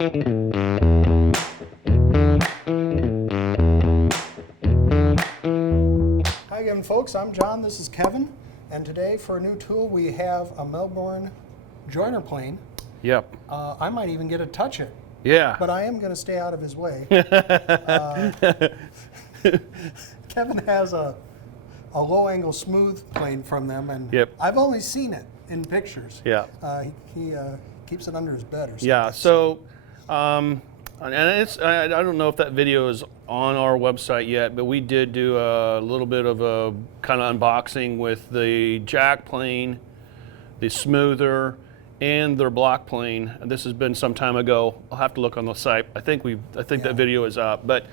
Hi again, folks. I'm John. This is Kevin. And today for a new tool, we have a Melbourne joiner plane. Yep. I might even get to touch it. Yeah. But I am going to stay out of his way. Kevin has a low-angle smooth plane from them, and Yep. I've only seen it in pictures. Yeah. He keeps it under his bed or something. Yeah. So, and it's I don't know if that video is on our website yet, but we did do a little bit of a kind of unboxing with the jack plane, the smoother, and their block plane. This has been some time ago. I'll have to look on the site. I think that video is up, but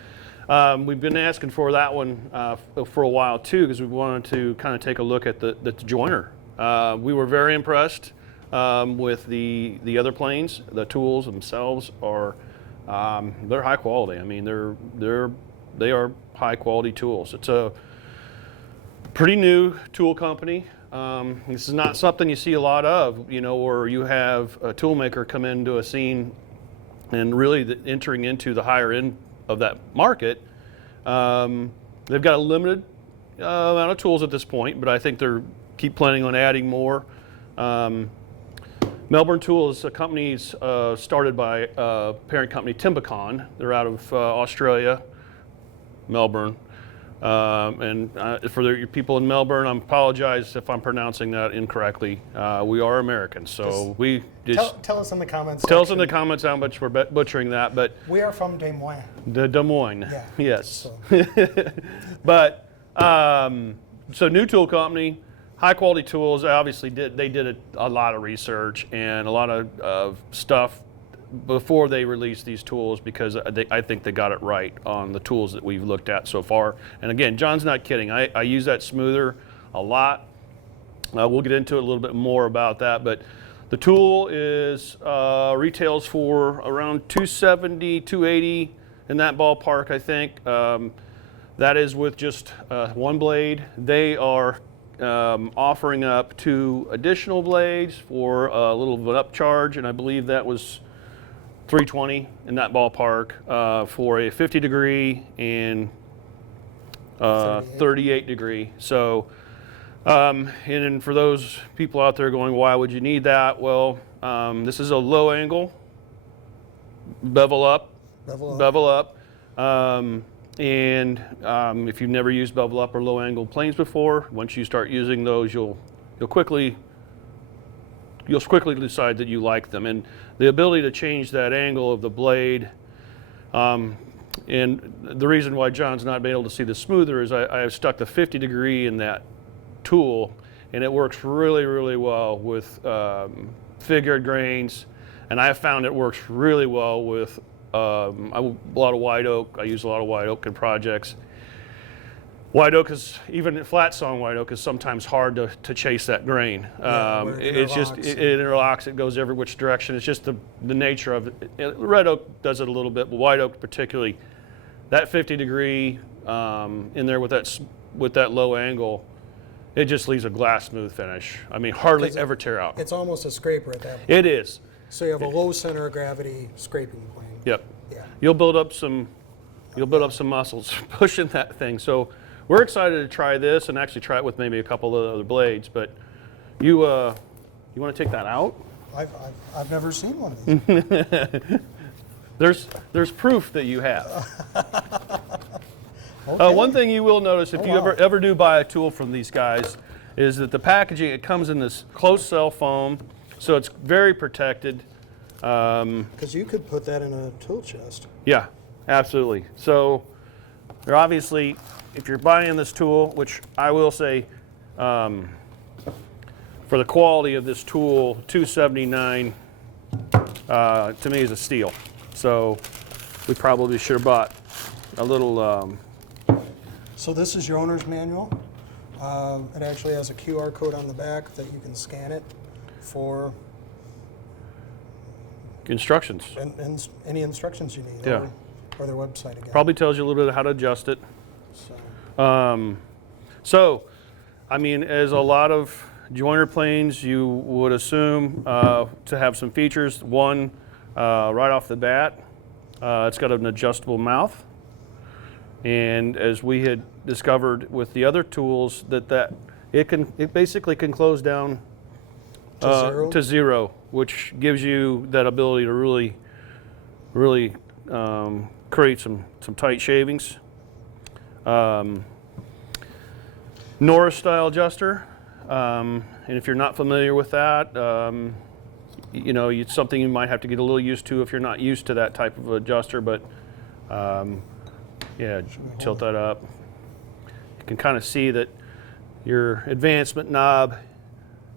we've been asking for that one for a while too, because we wanted to kind of take a look at the joiner. We were very impressed with the other planes. The tools themselves are they're high quality. I mean, they are high quality tools. It's a pretty new tool company. This is not something you see a lot of, you know, where you have a tool maker come into a scene and really entering into the higher end of that market. They've got a limited amount of tools at this point, but I think they're keep planning on adding more. Melbourne Tool is a company started by parent company Timbicon. They're out of Australia, Melbourne. And for your people in Melbourne, I apologize if I'm pronouncing that incorrectly. We are Americans, so we just tell us in the comments. Tell us in the comments how much we're butchering that. But we are from Des Moines. Des Moines, yeah. Yes. So. But so new tool company, high quality tools. Obviously, they did a lot of research and a lot of stuff before they released these tools, because I think they got it right on the tools that we've looked at so far. And again, John's not kidding. I use that smoother a lot. We'll get into it a little bit more about that, but the tool is retails for around $270, $280 in that ballpark, I think. That is with just one blade. They are offering up 2 additional blades for a little of an upcharge, and I believe that was $320 in that ballpark for a 50 degree and 38 degree. So, and then for those people out there going, why would you need that? Well, this is a low angle, bevel up. And if you've never used bevel up or low angle planes before, once you start using those, you'll quickly decide that you like them. And the ability to change that angle of the blade, and the reason why John's not been able to see the smoother is I have stuck the 50 degree in that tool, and it works really, really well with figured grains, and I have found it works really well with a lot of white oak. I use a lot of white oak in projects. White oak is, even flat sawn white oak is sometimes hard to chase that grain. It interlocks, it goes every which direction. It's just the nature of it. Red oak does it a little bit, but white oak particularly, that 50 degree in there with that low angle, it just leaves a glass smooth finish. I mean, hardly ever tear out. It's almost a scraper at that point. It is. So you have a low center of gravity scraping plane. Yep. Yeah. You'll build up some muscles pushing that thing. So we're excited to try this and actually try it with maybe a couple of other blades. But you want to take that out? I've never seen one of these. There's proof that you have. Okay. One thing you will notice if you ever do buy a tool from these guys is that the packaging, it comes in this closed cell foam, so it's very protected. Because you could put that in a tool chest. Yeah, absolutely. So they're obviously, if you're buying this tool, which I will say, for the quality of this tool, $279 to me is a steal. So we probably should have bought a little. So this is your owner's manual. It actually has a QR code on the back that you can scan it for instructions. And any instructions you need. Yeah. Or their website again. Probably tells you a little bit of how to adjust it. So, I mean, as a lot of joiner planes, you would assume to have some features. One, right off the bat. It's got an adjustable mouth, and as we had discovered with the other tools, it basically can close down to zero, which gives you that ability to really create some tight shavings. Norris style adjuster, and if you're not familiar with that, you know, it's something you might have to get a little used to if you're not used to that type of adjuster, but yeah, tilt that up. You can kind of see that your advancement knob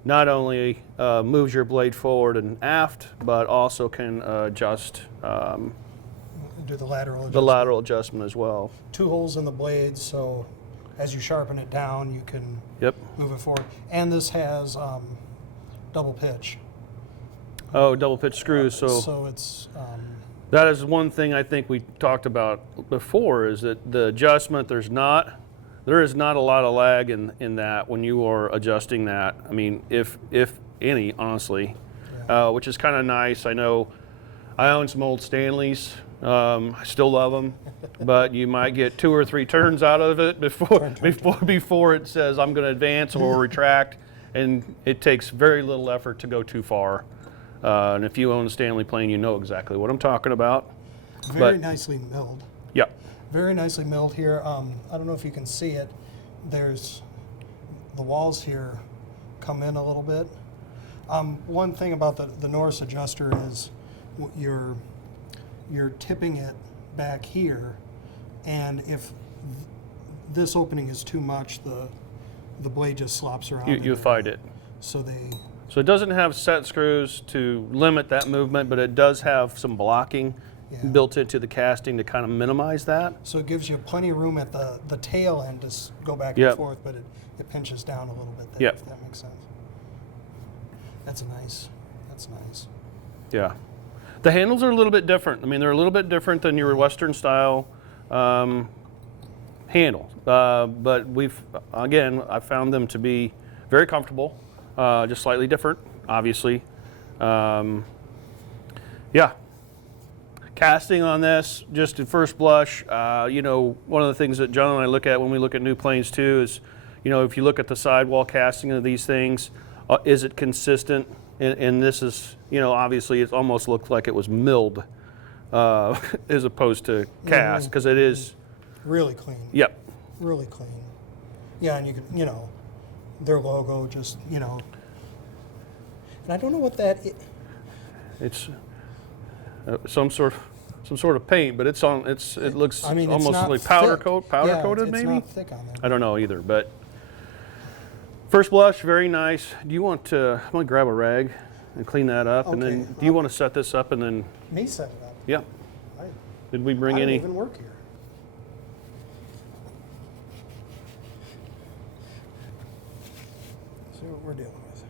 not only moves your blade forward and aft, but also can adjust Do the lateral adjustment. the lateral adjustment as well. 2 holes in the blade, so as you sharpen it down, you can Yep. move it forward. And this has double pitch. Oh, double pitch screws. So it's That is one thing I think we talked about before, is that the adjustment, there is not a lot of lag in that when you are adjusting that. I mean, if any, honestly, which is kind of nice. I know I own some old Stanleys. I still love them, but you might get 2 or 3 turns out of it before it says I'm going to advance or retract, and it takes very little effort to go too far. And if you own a Stanley plane, you know exactly what I'm talking about. very nicely milled. Yeah. Very nicely milled here. I don't know if you can see it. There's the walls here come in a little bit. One thing about the Norris adjuster is you're tipping it back here, and if this opening is too much, the blade just slops around. You fight it. So it doesn't have set screws to limit that movement, but it does have some blocking built into the casting to kind of minimize that. So it gives you plenty of room at the tail end to go back and forth, but it pinches down a little bit there, if that makes sense. That's nice. Yeah. The handles are a little bit different. I mean, they're a little bit different than your Western style handles. But I found them to be very comfortable, just slightly different, obviously. Yeah. Casting on this, just at first blush, you know, one of the things that John and I look at when we look at new planes too is, you know, if you look at the sidewall casting of these things, is it consistent? And this is, you know, obviously it almost looked like it was milled as opposed to cast, because it is really clean. Yep. Really clean. Yeah, and you can, you know, their logo just, you know, and I don't know what that is. It's some sort of paint, but it looks almost like powder coated maybe. It's not thick on there. I don't know either, but first blush, very nice. Do you want to? I'm gonna grab a rag and clean that up, and then do you want to set this up and then? Me set it up. Yeah. Did we bring I any? don't even work here. See what we're dealing with.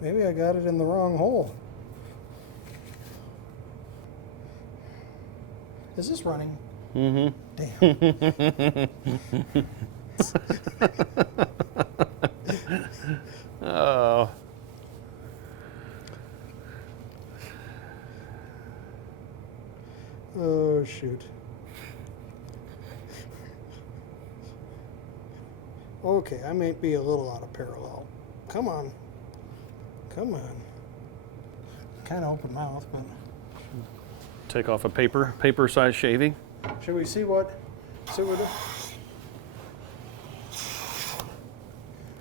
Maybe I got it in the wrong hole. Is this running? Mm-hmm. Damn. Oh. Oh, shoot. Okay, I might be a little out of parallel. Come on. Come on. Kind of open mouth, but... Take off a paper size shaving. Should we see what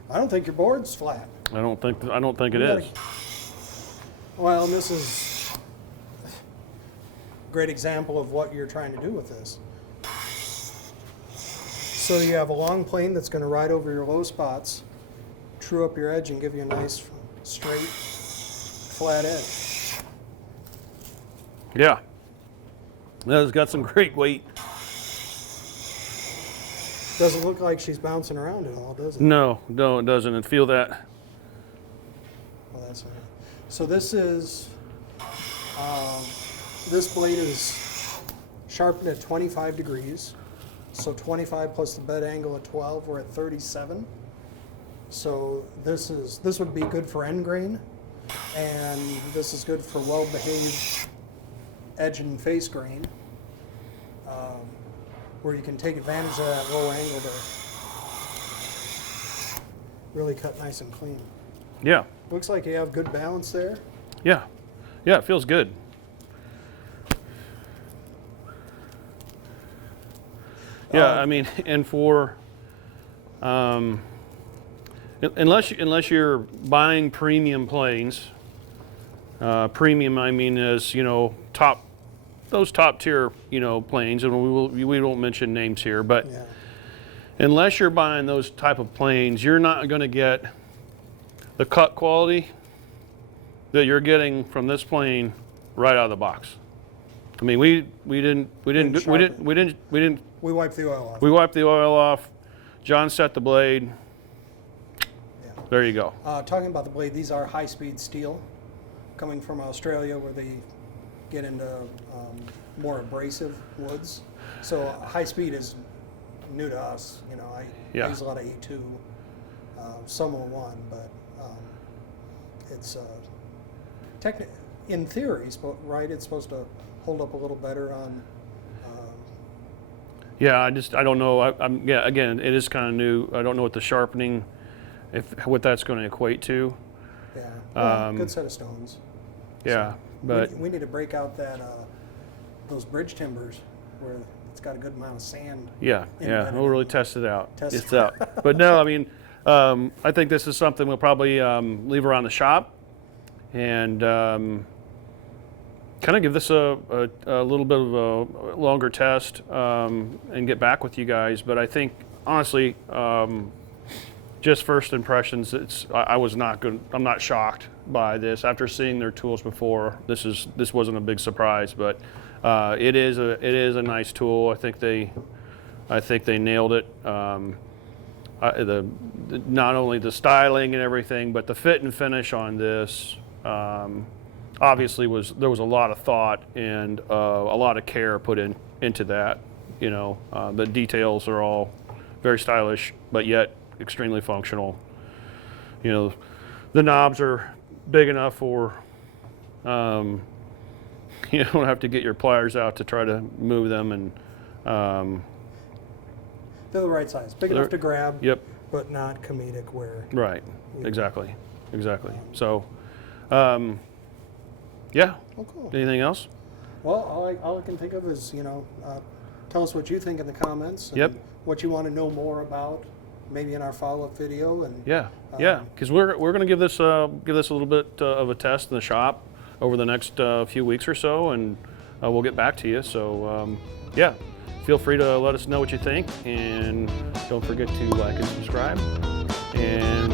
I don't think your board's flat. I don't think it is. Well, and this is a great example of what you're trying to do with this. So you have a long plane that's going to ride over your low spots, true up your edge, and give you a nice, straight, flat edge. Yeah. It's got some great weight. Doesn't look like she's bouncing around at all, does it? No, it doesn't. And feel that. Well, that's all right. So this is, this blade is sharpened at 25 degrees. So 25 plus the bed angle at 12, we're at 37. So this would be good for end grain, and this is good for well-behaved edge and face grain, where you can take advantage of that low angle to really cut nice and clean. Yeah. Looks like you have good balance there. Yeah. Yeah, it feels good. Yeah, I mean, and for unless you're buying premium planes, premium I mean is, you know, those top tier, you know, planes, and we won't mention names here, but Yeah. unless you're buying those type of planes, you're not going to get the cut quality that you're getting from this plane right out of the box. I mean, we didn't We wiped the oil off. we wiped the oil off. John set the blade. Yeah. There you go. Talking about the blade, these are high-speed steel coming from Australia, where they get into more abrasive woods. So high speed is new to us. You know, I use a lot of A2, some 01, but it's in theory, right? It's supposed to hold up a little better on. Yeah, I don't know. Yeah, again, it is kind of new. I don't know what the sharpening, what that's going to equate to. Yeah, well, good set of stones. Yeah, So but we need to break out that those bridge timbers where it's got a good amount of sand. yeah, embedded we'll in really it. test it out. Test It's it. out. But no, I mean, I think this is something we'll probably leave around the shop and kind of give this a little bit of a longer test and get back with you guys. But I think honestly, just first impressions, I'm not shocked by this after seeing their tools before. This wasn't a big surprise, but it is a nice tool. I think they nailed it. Not only the styling and everything, but the fit and finish on this. Obviously there was a lot of thought and a lot of care put into that. You know, the details are all very stylish, but yet extremely functional. You know, the knobs are big enough for you don't have to get your pliers out to try to move them, and They're the right size, big enough to grab. Yep. But not comedic where. Right. Exactly. So, yeah. Oh, cool. Anything else? Well, all I can think of is, you know, tell us what you think in the comments. And Yep. what you want to know more about, maybe in our follow-up video. And Yeah. Because we're going to give this a little bit of a test in the shop over the next few weeks or so, and we'll get back to you. So, yeah. Feel free to let us know what you think, and don't forget to like and subscribe. And